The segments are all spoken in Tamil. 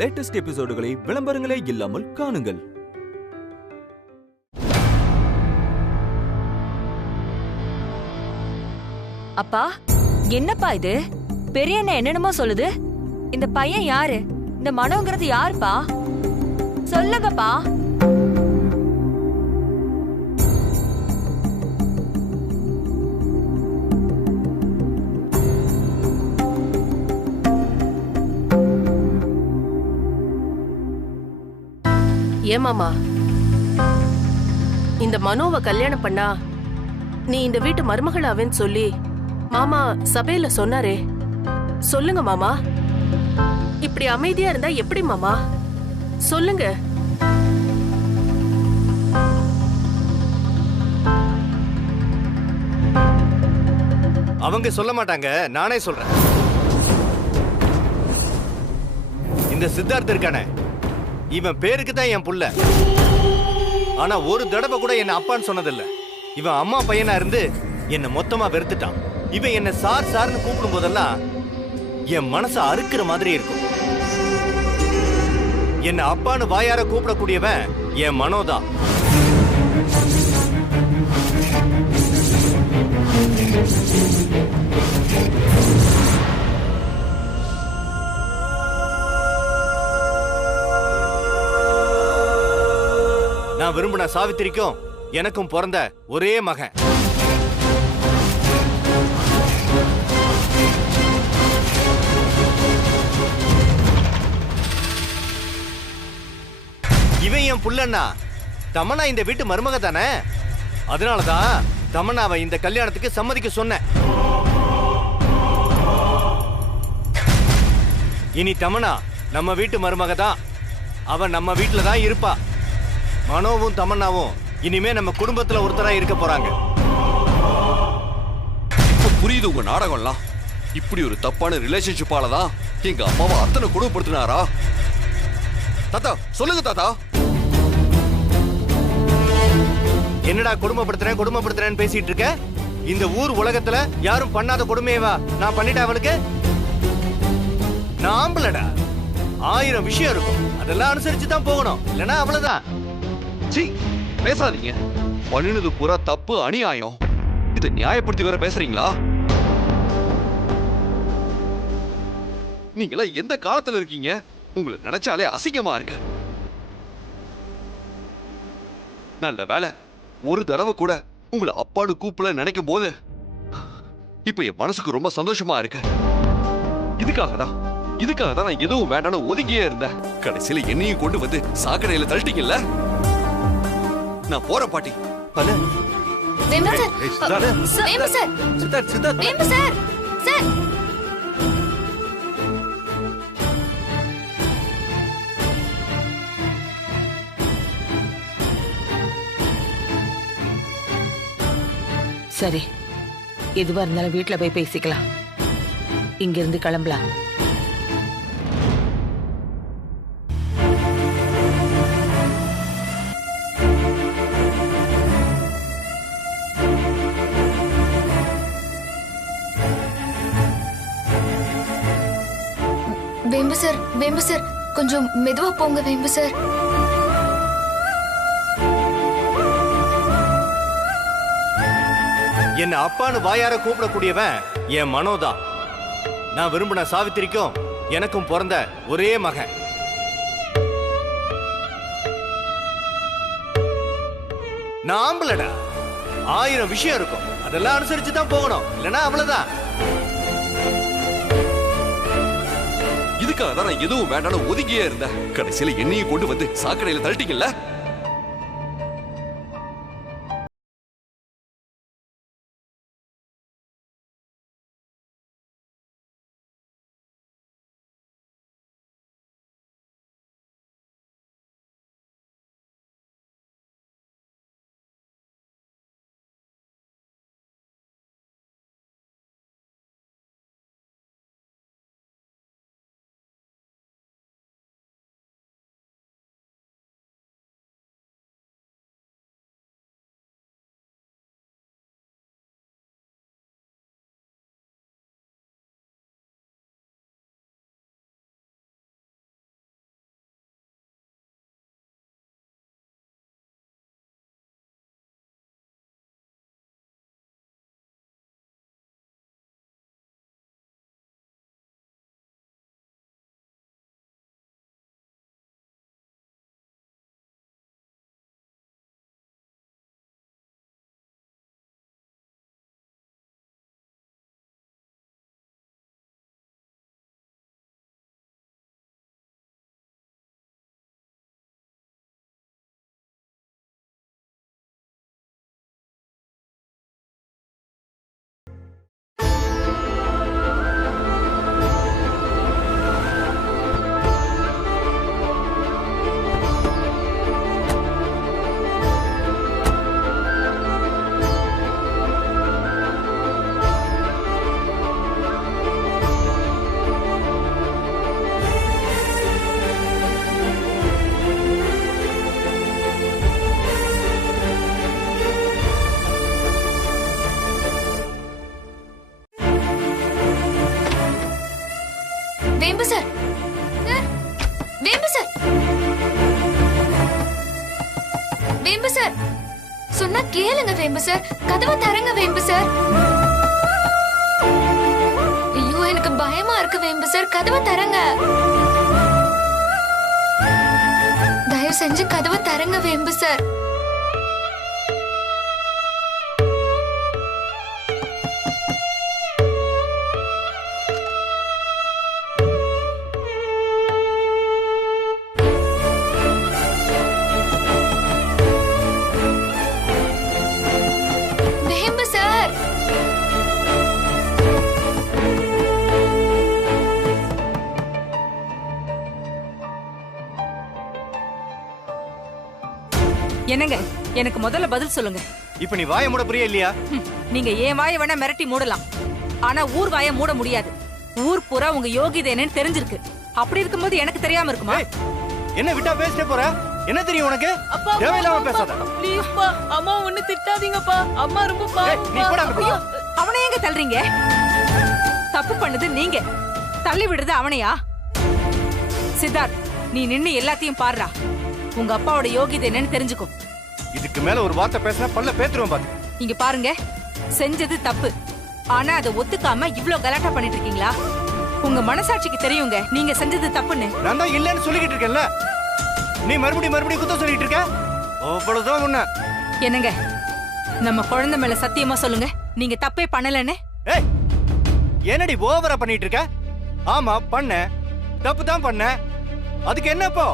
லேட்டஸ்ட் எபிசோடுகளை விளம்பரங்களே இல்லாமல் காணுங்கள். அப்பா, என்னப்பா இது? பெரிய அண்ணன் என்னென்னமோ சொல்லுது. இந்த பையன் யாரு? இந்த மனோங்கிறது யாருப்பா? சொல்லுங்கப்பா. ஏமாமா, இந்த மனோவை கல்யாணம் பண்ணா நீ இந்த வீட்டு மருமகளாவேன்னு சொல்லி மாமா சபையில சொன்னாரே, சொல்லுங்க மாமா. இப்படி அமைதியா இருந்தா எப்படி மாமா? சொல்லுங்க. அவங்க சொல்ல மாட்டாங்க, நானே சொல்றேன். இந்த சித்தார்த்த இருக்கானே, இவன் பேருக்கு தான் என் புள்ள. ஆனா ஒரு தடவை கூட என்ன அப்பான்னு சொன்னதில்ல. இவன் அம்மா பையனா இருந்து என்ன மொத்தமா வெறுத்துட்டான். இவன் என்ன சார் சார்னு கூப்பிடும் போதெல்லாம் என் மனசை அறுக்கிற மாதிரி இருக்கும். என்ன அப்பான்னு வாயார கூப்பிடக்கூடியவன் என் மனோதான். நான் விரும்பின சாவித்திரிக்கும் எனக்கும் பிறந்த ஒரே மகன். இவன் என் புள்ளன்னா தமன்னா இந்த வீட்டு மருமக தானே. அதனாலதான் தமன்னாவை இந்த கல்யாணத்துக்கு சம்மதிக்க சொன்னேன். இனி தமன்னா நம்ம வீட்டு மருமக தான். அவன் நம்ம வீட்டுல தான் இருப்பா. மனோவும் தமன்னாவும் இனிமே நம்ம குடும்பத்துல ஒருத்தரா இருக்க போறாங்க. இப்ப புரியுது உங்க நாடகம்லாம். இப்படி ஒரு தப்பான ரிலேஷன்ஷிப்பால தான் எங்க அம்மாவை அத்தனை கொடுமைப்படுத்தினாரா? தாத்தா சொல்லுங்க தாத்தா. என்னடா கொடுமைப்படுத்துறேன்னு பேசிட்டு இருக்க? இந்த ஊர் உலகத்துல யாரும் பண்ணாத கொடுமையவா நான் பண்ணிட்டேன் அவளுக்கு? நான் ஆம்பளடா. 1000 விஷயம் இருக்கும், அதெல்லாம் அனுசரிச்சு தான் போகணும். இல்லனா அவ்வளவுதான். சீ, பேசாதீங்க. பண்ணினது பூரா தப்பு, அநியாயம். இதை நியாயப்படுத்தி வேற பேசுறீங்களா? நீங்களா எந்த காலத்துல இருக்கீங்க? உங்களை நினைச்சாலே அசிங்கமா இருக்கு. நல்ல வேலை ஒரு தடவை கூட உங்களை அப்பாடு கூப்பிட நினைக்கும் போது இப்ப என் மனசுக்கு ரொம்ப சந்தோஷமா இருக்கு. இதுக்காக தான் நான் எதுவும் வேண்டாம்னு ஒதுங்கியே இருந்தேன். கடைசியில என்னையும் கொண்டு வந்து சாக்கடையில தள்ளிட்டீங்கல்ல. நான் போறேன் பாட்டி. பல வேம்பு சார், வேம்பு சார், சித்தார்த் வேம்பு சார், சார். சரி, எதுவா இருந்தாலும் வீட்டுல போய் பேசிக்கலாம். இங்க இருந்து கிளம்பலாம். வேம்பு சார் கொஞ்சம் மெதுவா போங்க வேம்பு சார். என்ன அப்பான்னு வாயார கூப்பிடக்கூடியவன் என் மனோதான். நான் விரும்பின சாவித்திரிக்கும் எனக்கும் பிறந்த ஒரே மகன். நான் ஆம்பளடா. 1000 விஷயம் இருக்கும், அதெல்லாம் அனுசரிச்சு தான் போகணும். இல்லனா அவ்வளவுதான். இதுக்காக தான் நான் எதுவும் வேண்டாம்னு ஒதுங்கியே இருந்தேன். கடைசியில என்னையும் கொண்டு வந்து சாக்கடையில தள்ளிட்டீங்கல்ல. சொன்னா கேளுங்க வேம்பு சார், கதவை தரங்க வேம்பு சார். ஐயோ எனக்கு பயமா இருக்கு வேம்பு சார், கதவை தரங்க. தயவு செஞ்சு கதவை தரங்க வேம்பு சார். வேம்பு சார், என்னங்க, எனக்கு முதல்ல பதில் சொல்லுங்க. இப்ப நீ வாய மூட புரிய இல்லையா? நீங்க ஏன் வாயை வேணா மிரட்டி மூடலாம், ஆனா ஊர் வாயை மூட முடியாது. ஊர் பூரா உங்க யோகிதை என்னன்னு தெரிஞ்சிருக்கு. அப்படி இருக்கும்போது எனக்கு தெரியாம இருக்குமா? ஏய், என்ன விட்டா பேசிட்டே போற? என்ன தெரியும் உனக்கு? தேவையில்லாம பேசாத. ப்ளீஸ் பா, அம்மா ஒண்ணு திட்டாதீங்கப்பா, அம்மா ரொம்ப ஏய், நீ போடா அந்த பக்கம். அவனை எங்க தள்ளுறீங்க? தப்பு பண்ணது நீங்க, தள்ளி விடுறது அவனையா? சித்தார்த், நீ நின்னு எல்லாத்தையும் பாருடா. உங்க அப்பாவோட யோகிதை என்னன்னு தெரிஞ்சுக்கோ. இதுக்கு மேல ஒரு வார்த்தை பேசினா பல்ல பேத்துருவேன் பாத்து. இங்க பாருங்க, செஞ்சது தப்பு. ஆனா அதை ஒத்துக்காம இவ்ளோ கலாட்டா பண்ணிட்டு இருக்கீங்களா? உங்க மனசாட்சிக்கு தெரியுங்க நீங்க செஞ்சது தப்புன்னு. நான் தான் இல்லன்னு சொல்லிக்கிட்டு இருக்கேன்ல, நீ மறுபடியும் குத்தம் சொல்லிட்டு இருக்க. அவ்வளவுதான் உன்ன. என்னங்க, நம்ம குழந்தை மேல சத்தியமா சொல்லுங்க நீங்க தப்பே பண்ணலன்னு. ஏய், என்னடி ஓவரா பண்ணிட்டு இருக்க? ஆமா பண்ண, தப்பு தான் பண்ண. அதுக்கு என்ன இப்போ?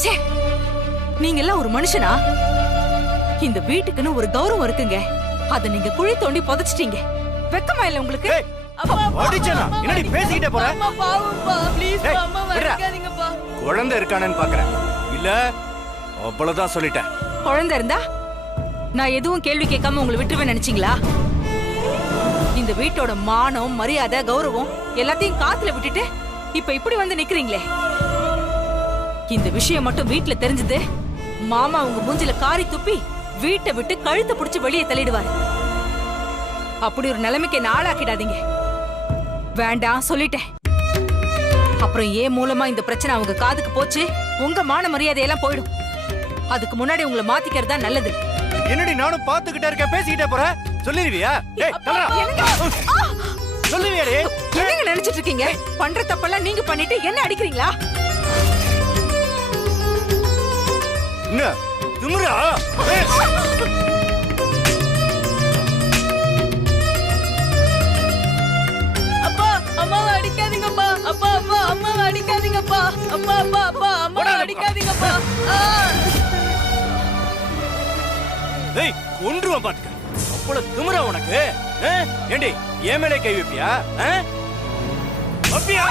ச்சே, நீங்க எல்லாம் ஒரு மனுஷனா? இந்த வீட்டுக்குன்னு ஒரு கௌரவம் இருக்குங்க, அத நீங்க குழி தோண்டி புதைச்சிட்டீங்க. வெக்கமா இல்ல உங்களுக்கு? ஏய், அடிச்சனா என்னடி பேசிக்கிட்டே போற? அம்மா பாவம்ப்பா, ப்ளீஸ் ஏய், அம்மா விட்றா. வலிக்காதீங்கப்பா. குழந்தை இருக்கானேன்னு பாக்குறேன். இல்ல அவ்வளவுதான் சொல்லிட்டேன். குழந்தை இருந்தா நான் எதுவும் கேள்வி கேட்காம உங்களை விட்டுருவேன் நினைச்சீங்களா? இந்த வீட்டோட மானம், மரியாதை, கௌரவம் எல்லாத்தையும் காத்துல விட்டுட்டு இப்ப இப்படி வந்து நிக்கிறீங்களே. இந்த விஷயம் மட்டும் வீட்டுல தெரிஞ்சது, மாமா உங்க மூஞ்சில காரி துப்பி வீட்டை விட்டு கழுத்தை புடிச்சு வெளியே தள்ளிடுவாரு. அப்படி ஒரு நிலைமைக்கு என்ன ஆளாக்கிடாதீங்க. வேண்டாம் சொல்லிட்டேன். அப்புறம் ஏன் மூலமா இந்த பிரச்சனை அவங்க காதுக்கு போச்சு, உங்க மான மரியாதையெல்லாம் போயிடும். அதுக்கு முன்னாடி உங்களை மாத்திக்கிறது தான் நல்லது. என்னடி நானும் பாத்துக்கிட்டே இருக்க, பேசிக்கிட்டே போற? சொல்லிருவியா? டேய் தலரா, சொல்லுவியாடி? என்னங்க நினைச்சிட்டு இருக்கீங்க? பண்ற தப்பெல்லாம் நீங்க பண்ணிட்டு என்ன அடிக்கிறீங்களா? என்ன திமிரா? ஏய், அப்பா, அம்மாவை அடிக்காதீங்கப்பா. அப்பா அப்பா, அம்மாவை அடிக்காதீங்கப்பா. அப்பா அப்பா அப்பா, அம்மாவை அடிக்காதீங்கப்பா. ஏய், கொன்றுவேன் பாத்துக்க. அவ்வளவு திமிரா உனக்கு? ஏண்டி என் மேலே கை வைப்பியா? வைப்பியா?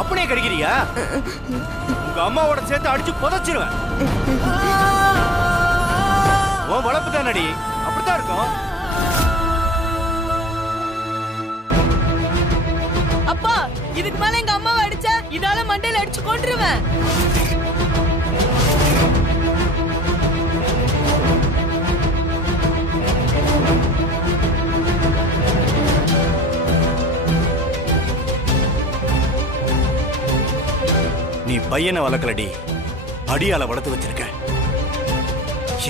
அப்படியே கிடைக்கிறியா? உங்க அம்மாவோட சேர்த்து அடிச்சு புதைச்சிருவேன். உன் வளர்ப்பு தானடி, அப்படித்தான் இருக்கும். அப்பா, இதுக்கு மேல எங்க அம்மாவை அடிச்சா இதால மண்டையில அடிச்சு கொன்றுவேன். நீ பையனை வளர்க்கலடி, அடியால வளர்த்து வச்சிருக்க.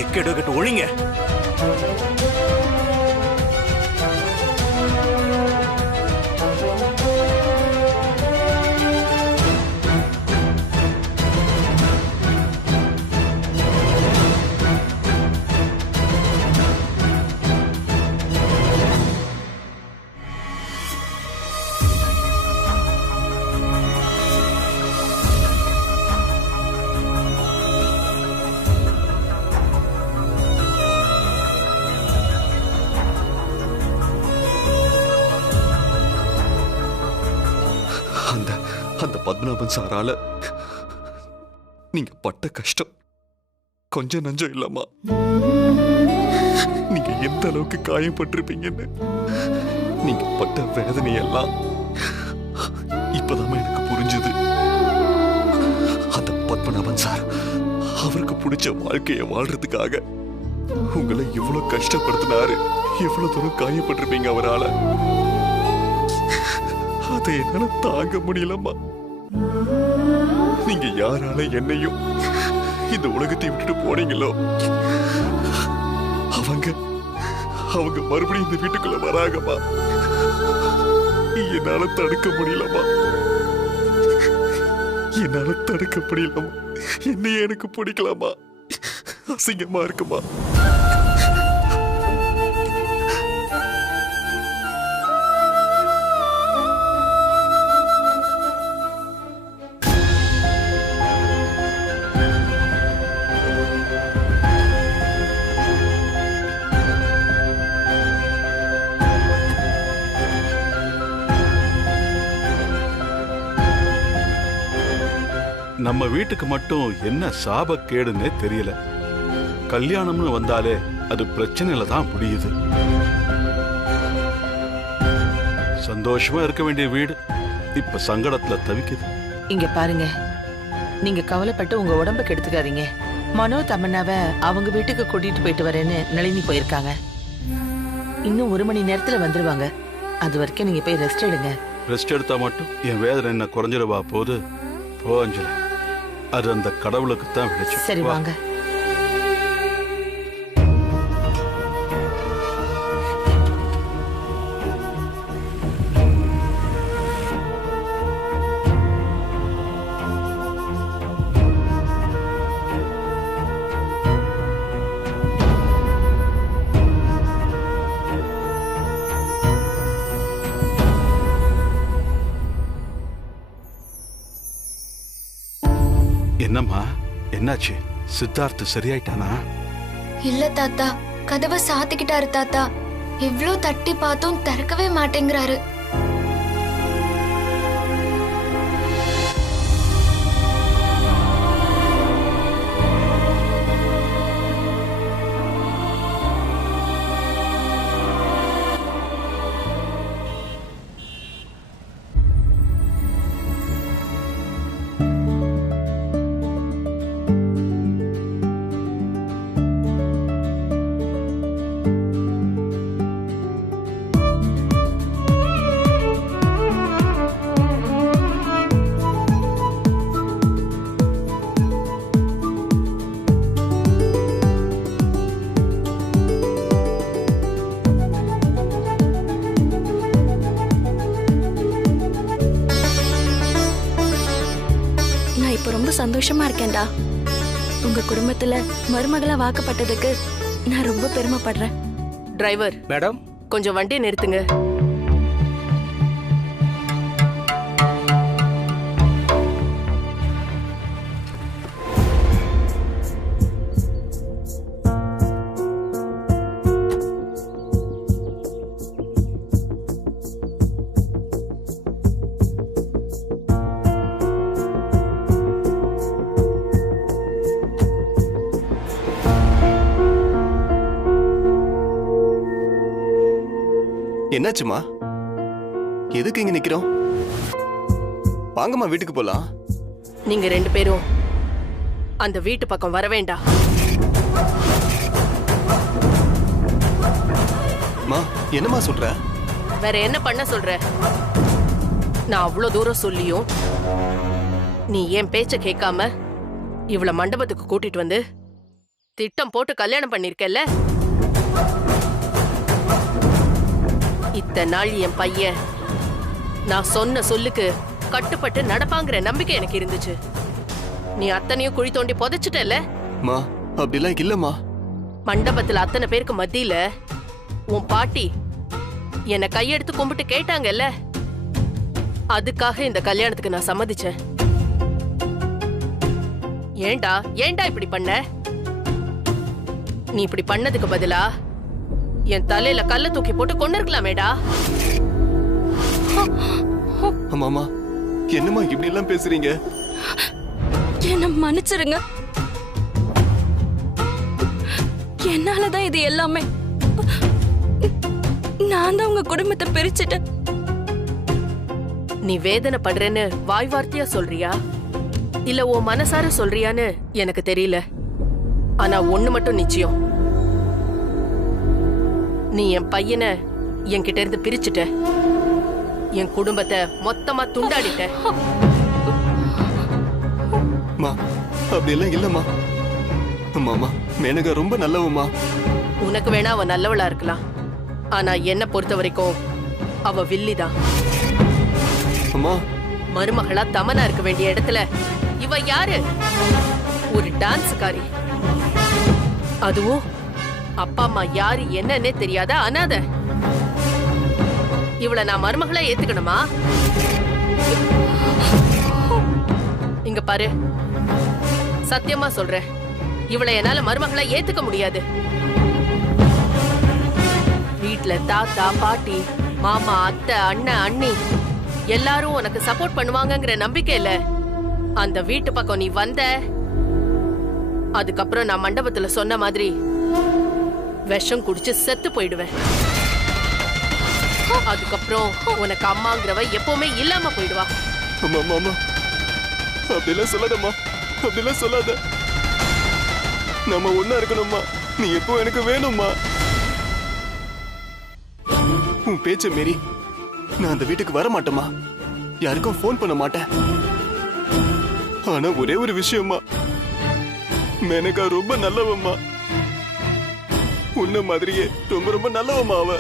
எக்கெடுக்கட்டு ஒழிங்க. அந்த பத்மநாபன் சாரால நீங்க பட்ட கஷ்டம் கொஞ்சம் நஞ்சம் இல்லம்மா. நீங்க எந்த அளவுக்கு காயப்பட்டிருப்பீங்கன்னு. நீங்க பட்ட வேதனையெல்லாம் இப்பதான் எனக்கு புரிஞ்சுது. அந்த பத்மநாபன் சார் அவருக்கு பிடிச்ச வாழ்க்கைய வாழ்றதுக்காக உங்களை எவ்வளவு கஷ்டப்படுத்தினாரு, எவ்வளவு தூரம் காயப்பட்டிருப்பீங்க அவரால. அதை என்னால தாங்க முடியலம்மா. நீங்க யாரால என்னையும் இந்த உலகத்தை விட்டுட்டு போனீங்களோ அவங்க மறுபடியும் இந்த வீட்டுக்குள்ள வராங்கம்மா. என்னால தடுக்க முடியலம்மா. என்னால தடுக்க முடியலம்மா. என்னையே எனக்கு பிடிக்கலாமா? அசிங்கமா இருக்குமா? நம்ம வீட்டுக்கு மட்டும் என்ன சாபக்கேடுன்னே தெரியல. கல்யாணம்னு வந்தாலே அது பிரச்சனையில தான் முடியுது. சந்தோஷமா இருக்க வேண்டிய வீடு இப்ப சங்கடத்துல தவிக்குது. இங்க பாருங்க, நீங்க கவலைப்பட்டு உங்க உடம்ப கெடுத்துக்காதீங்க. மனோ தமன்னாவை அவங்க வீட்டுக்கு கூட்டிட்டு போயிட்டு வரேன்னு நளினி போயிருக்காங்க. இன்னும் 1 மணி நேரத்துல வந்துருவாங்க. அது வரைக்கும் நீங்க போய் ரெஸ்ட் எடுங்க. ரெஸ்ட் எடுத்தா மட்டும் என் வேதனை என்ன குறைஞ்சிடவா போது? போ அஞ்சலி, அது அந்த கடவுளுக்கு தான் விளைச்சு. சரி வாங்க. என்னம்மா, என்னாச்சு? சித்தார்த் சரியாயிட்டானா? இல்ல தாத்தா, கதவை சாத்திக்கிட்டாரு தாத்தா. எவ்ளோ தட்டி பார்த்தும் திறக்கவே மாட்டேங்கிறாரு. ரொம்ப சந்தோஷமா இருக்கேன்டா. உங்க குடும்பத்துல மருமகளா வாக்கப்பட்டதுக்கு நான் ரொம்ப பெருமைப்படுறேன். டிரைவர் மேடம், கொஞ்சம் வண்டியை நிறுத்துங்க. என்னாச்சுமா? எதுக்கு இங்க நிக்கிறோம்? வாங்கம்மா, வீட்டுக்கு போலாம். நீங்க 2 பேரும் அந்த வீட்டு பக்கம் வர வேண்டாம். மா, என்னம்மா சொல்ற? வேற என்ன பண்ண சொல்ற? நான் அவ்வளவு தூரம் சொல்லியும் நீ என் பேச்ச கேட்காம இவள மண்டபத்துக்கு கூட்டிட்டு வந்து திட்டம் போட்டு கல்யாணம் பண்ணிருக்கல. இத்தனை நாள் என் பையன் நான் சொன்ன சொல்லுக்கு கட்டுப்பட்டு நடப்பாங்கிற நம்பிக்கை எனக்கு இருந்துச்சு. நீ அத்தனையும் குழி தோண்டி புதைச்சிட்டல. மா, அப்படிலாம் இல்லம்மா. மண்டபத்துல அத்தனை பேருக்கு மத்தியில உன் பாட்டி என்னை கையெடுத்து கும்பிட்டு கேட்டாங்கல்ல, அதுக்காக இந்த கல்யாணத்துக்கு நான் சம்மதிச்சேன். ஏண்டா ஏண்டா இப்படி பண்ண? நீ இப்படி பண்ணதுக்கு பதிலா என் தலையில கல்ல தூக்கி போட்டு கொண்டு இருக்கலாமேடா. அம்மாமா, என்னம்மா இப்படி எல்லாம் பேசுறீங்க? என்ன மன்னிச்சிருங்க. என்னாலதான் இது எல்லாமே. நான் தான் உங்க குடும்பத்தை பிரிச்சுட்டேன். நீ வேதனை படுறேன்னு வாய் வார்த்தையா சொல்றியா இல்ல உன் மனசார சொல்றியான்னு எனக்கு தெரியல. ஆனா ஒண்ணு மட்டும் நிச்சயம், நீ என் பையனை என்கிட்ட இருந்து பிரிச்சுட்ட, என் குடும்பத்தை மொத்தமா துண்டாடிட்ட. அப்படி எல்லாம் இல்லம்மா. அம்மா, மேனகா ரொம்ப நல்லவம்மா. உனக்கு வேணா அவ நல்லவளா இருக்கலாம், ஆனா என்ன பொறுத்த வரைக்கும் அவ வில்லிதான். அம்மா, மருமகளா தமனா இருக்க வேண்டிய இடத்துல இவ யாரு? ஒரு டான்ஸ்காரி. அதுவும் அப்பா அம்மா யாரு என்னன்னே தெரியாத அனாத. இவள நான் மருமகளா ஏத்துக்கணுமா? இங்க பாரு, சத்தியமா சொல்றேன், இவளை என்னால மருமகளா ஏத்துக்க முடியாது. வீட்ல தாத்தா பாட்டி மாமா அத்தை அண்ணன் அண்ணி எல்லாரும் உனக்கு சப்போர்ட் பண்ணுவாங்கங்கிற நம்பிக்கையில அந்த வீட்டு பக்கம் நீ வந்த, அதுக்கப்புறம் நான் மண்டபத்துல சொன்ன மாதிரி விஷம் குடிச்சு செத்து போயிடுவேன். அதுக்கப்புறம் உனக்கு அம்மாங்கிறவ எப்பவுமே இல்லாம போயிடுவா. அம்மா அம்மா, அப்படிலாம் சொல்லாதம்மா, அப்படிலாம் சொல்லாத. நம்ம ஒண்ணா இருக்கணும்மா. நீ எப்போ எனக்கு வேணும்மா. உன் பேச்ச மீறி நான் அந்த வீட்டுக்கு வர மாட்டேம்மா. யாருக்கும் போன் பண்ண மாட்டேன். ஆனா ஒரே ஒரு விஷயம்மா, மேனகா ரொம்ப நல்லவம்மா. உன்ன மாதிரியே ரொம்ப ரொம்ப நல்லவம்மா அவ.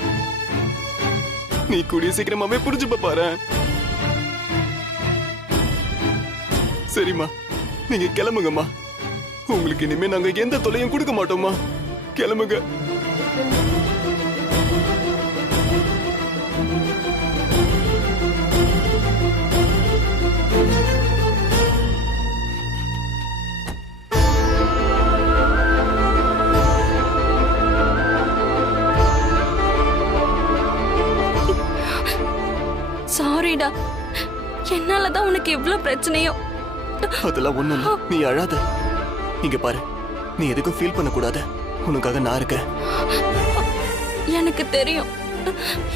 நீ கூடிய சீக்கிரமாவே புரிஞ்சுப்ப பாரு. சரிம்மா, நீங்க கிளம்புங்கம்மா. உங்களுக்கு இனிமே நாங்க எந்த தொல்லையும் கொடுக்க மாட்டோம்மா. கிளம்புங்க. சாரிடா, என்னாலதான் உனக்கு இவ்வளவு பிரச்சனையோ. அதெல்லாம் ஒண்ணும் இல்ல, நீ அழாத. இங்க பாரு, நீ எதுக்கும் ஃபீல் பண்ண கூடாது. உனக்காக நான் இருக்கேன். எனக்கு தெரியும்,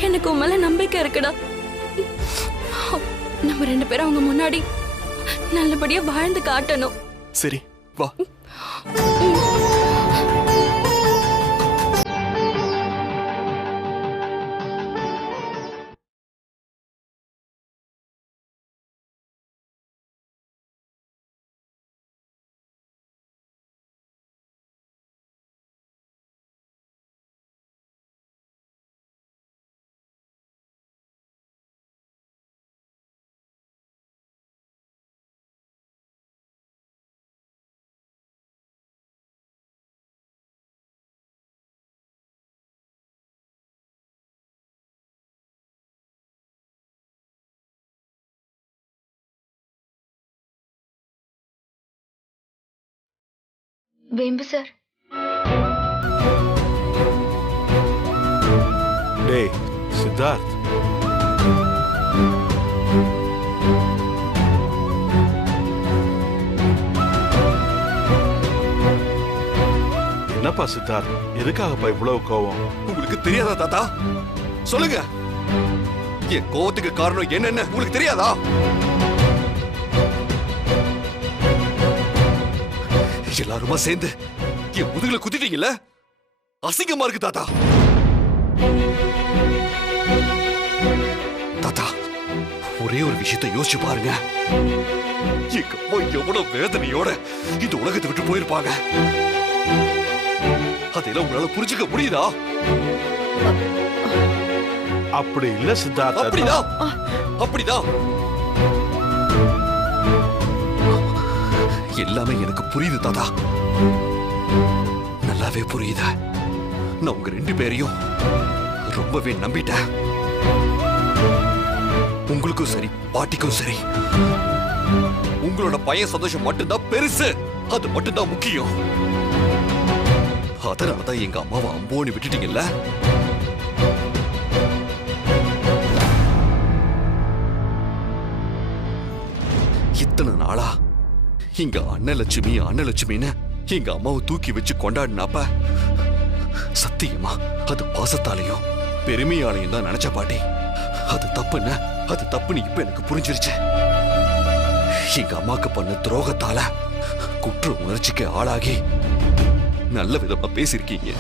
எனக்கு உன் மேல நம்பிக்கை இருக்குடா. நம்ம 2 பேரும் அவங்க முன்னாடி நல்லபடியா வாழ்ந்து காட்டணும். சரி, வா. வேம்பு சார். டேய் சித்தார்த், என்னப்பா சித்தார்த், எதுக்காகப்பா இவ்வளவு கோவம்? உங்களுக்கு தெரியாதா தாத்தா? சொல்லுங்க, என் கோவத்துக்கு காரணம் என்னன்னு உங்களுக்கு தெரியாதா? எல்லாருமா சேர்ந்து என் முதுகுல குத்திட்டீங்கல்ல, அசிங்கமா இருக்கு தாத்தா. தாத்தா, ஒரே ஒரு விஷயத்தை யோசிச்சு பாருங்க. எங்க அம்மா எவ்வளவு வேதனையோட இந்த உலகத்தை விட்டு போயிருப்பாங்க. அதெல்லாம் உங்களால புரிஞ்சுக்க முடியுதா? அப்படி இல்ல சித்தார்த். அப்படிதான் அப்படிதான். எல்லாமே எனக்கு புரியுது தாத்தா, நல்லாவே புரியுது. நான் உங்க 2 பேரையும் ரொம்பவே நம்பிட்டேன். உங்களுக்கும் சரி பாட்டிக்கும் சரி, உங்களோட பையன் சந்தோஷம் மட்டும்தான் பெருசு, அது மட்டும்தான் முக்கியம். அதனாலதான் எங்க அம்மாவை அம்போன்னு விட்டுட்டீங்கல்ல. இத்தனை நாளா இங்க அன்னலட்சுமி அன்னலட்சுமின்னு எங்க அம்மாவை தூக்கி வச்சு கொண்டாடினாப்ப, சத்தியமா அது பாசத்தாலையும் பெருமையாலையும் தான் நினைச்ச பாட்டி. அது தப்புன்னு இப்ப எனக்கு புரிஞ்சிருச்சு. எங்க அம்மாக்கு பண்ண துரோகத்தால குற்ற உணர்ச்சிக்கு ஆளாகி நல்ல விதமா பேசிருக்கீங்க.